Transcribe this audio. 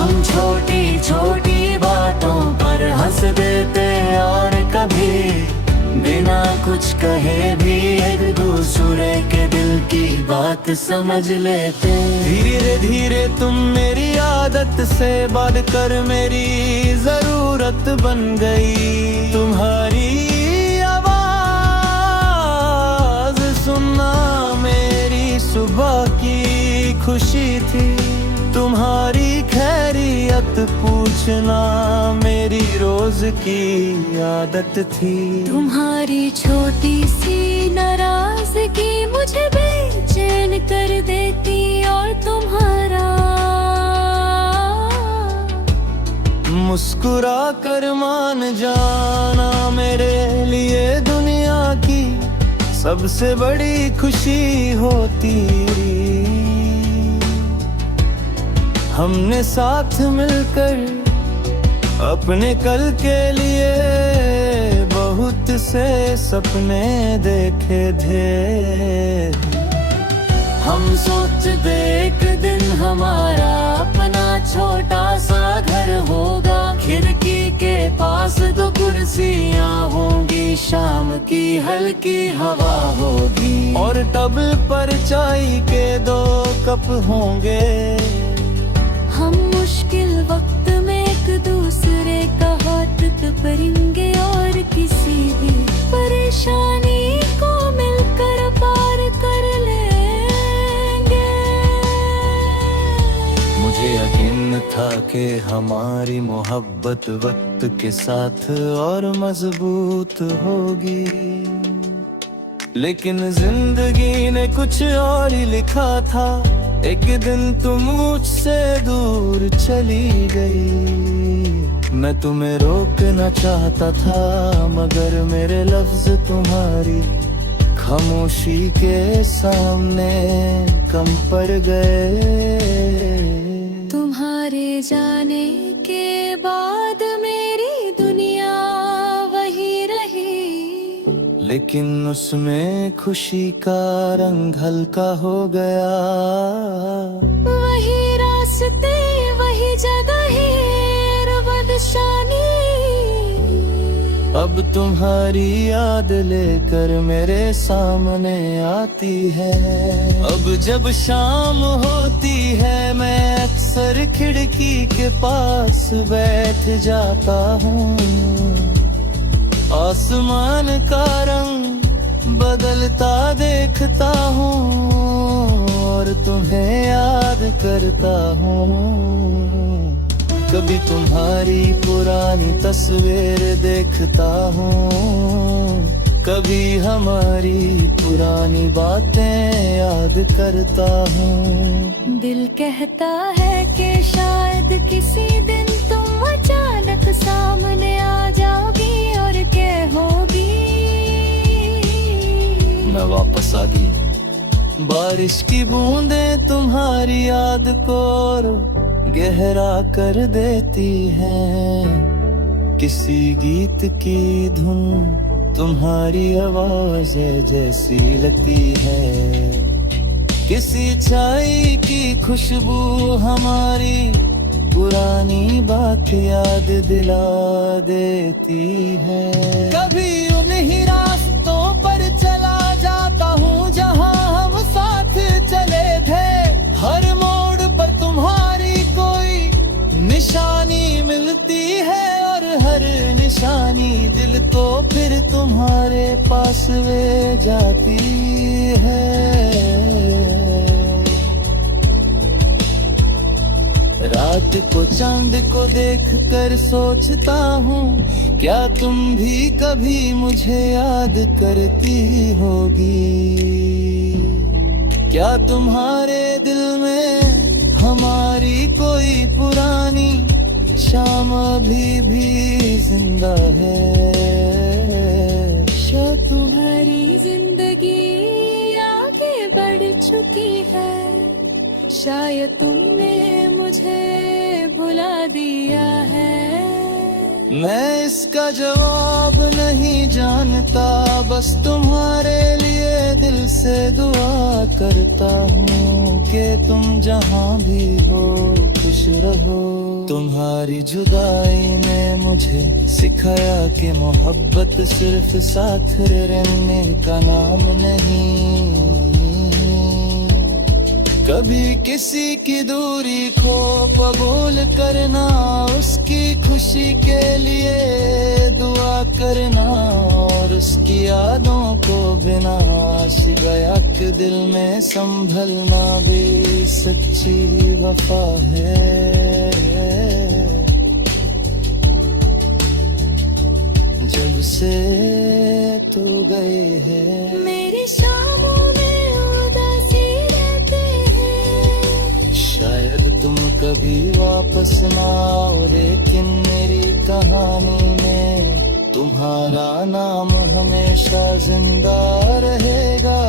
हम छोटी छोटी बातों पर हंस देते और कभी बिना कुछ कहे भी एक दूसरे के दिल की बात समझ लेते। धीरे धीरे तुम मेरी आदत से बात कर मेरी जरूरत बन गई। तुम्हारी आवाज सुनना मेरी सुबह की खुशी थी। तुम्हारी खैरियत पूछना मेरी रोज की आदत थी। तुम्हारी छोटी सी नाराजगी मुझे बेचैन कर देती और तुम्हारा मुस्कुरा कर मान जाना मेरे लिए दुनिया की सबसे बड़ी खुशी होती। हमने साथ मिलकर अपने कल के लिए बहुत से सपने देखे थे। हम सोचते एक दिन हमारा अपना छोटा सा घर होगा। खिड़की के पास दो कुर्सियाँ होंगी, शाम की हल्की हवा होगी और टेबल पर चाय के 2 कप होंगे। हम मुश्किल वक्त में एक दूसरे का हाथ पकड़ेंगे और किसी भी परेशानी को मिलकर पार कर लेंगे। मुझे यकीन था कि हमारी मोहब्बत वक्त के साथ और मजबूत होगी, लेकिन जिंदगी ने कुछ और ही लिखा था। एक दिन तुम मुझसे दूर चली गई। मैं तुम्हें रोकना चाहता था मगर मेरे लफ्ज तुम्हारी खामोशी के सामने कम पड़ गए। तुम्हारे जाने के बाद मेरी दुनिया वही रही, लेकिन उसमें खुशी का रंग हल्का हो गया। वही रास्ते वही जगह बदशानी अब तुम्हारी याद लेकर मेरे सामने आती है। अब जब शाम होती है मैं अक्सर खिड़की के पास बैठ जाता हूँ। आसमान का रंग बदलता देखता हूँ और तुम्हें याद करता हूँ। कभी तुम्हारी पुरानी तस्वीर देखता हूँ, कभी हमारी पुरानी बातें याद करता हूँ। दिल कहता है कि शायद किसी दिन तुम अचानक सामने आ जाओगी और कहोगी मैं वापस आ गई। बारिश की बूंदें तुम्हारी याद को गहरा कर देती हैं। किसी गीत की धुन तुम्हारी आवाज जैसी लगती है। किसी चाय की खुशबू हमारी पुरानी बात याद दिला देती है। कभी उन्हीं रास्तों पर चला जाता हूँ जहाँ हम साथ चले थे। हर मोड़ पर तुम्हारी कोई निशानी मिलती है और हर निशानी दिल को फिर तुम्हारे पास ले जाती है। रात को चांद को देखकर सोचता हूँ क्या तुम भी कभी मुझे याद करती होगी। क्या तुम्हारे दिल में हमारी कोई पुरानी शाम अभी भी जिंदा है। शायद तुम्हारी जिंदगी आगे बढ़ चुकी है, शायद तुमने मुझे भुला दिया है। मैं इसका जवाब नहीं जानता, बस तुम्हारे लिए दिल से दुआ करता हूँ कि तुम जहाँ भी हो खुश रहो। तुम्हारी जुदाई ने मुझे सिखाया कि मोहब्बत सिर्फ साथ रहने का नाम नहीं। कभी किसी की दूरी को कबूल करना, उसकी खुशी के लिए दुआ करना, और उसकी यादों को बिना शिकवा के दिल में संभलना भी सच्ची वफा है। जब से तू गई है मेरी शामों में उदासी रहते हैं। शायद तुम कभी वापस ना आओ, लेकिन मेरी कहानी में तुम्हारा नाम हमेशा जिंदा रहेगा।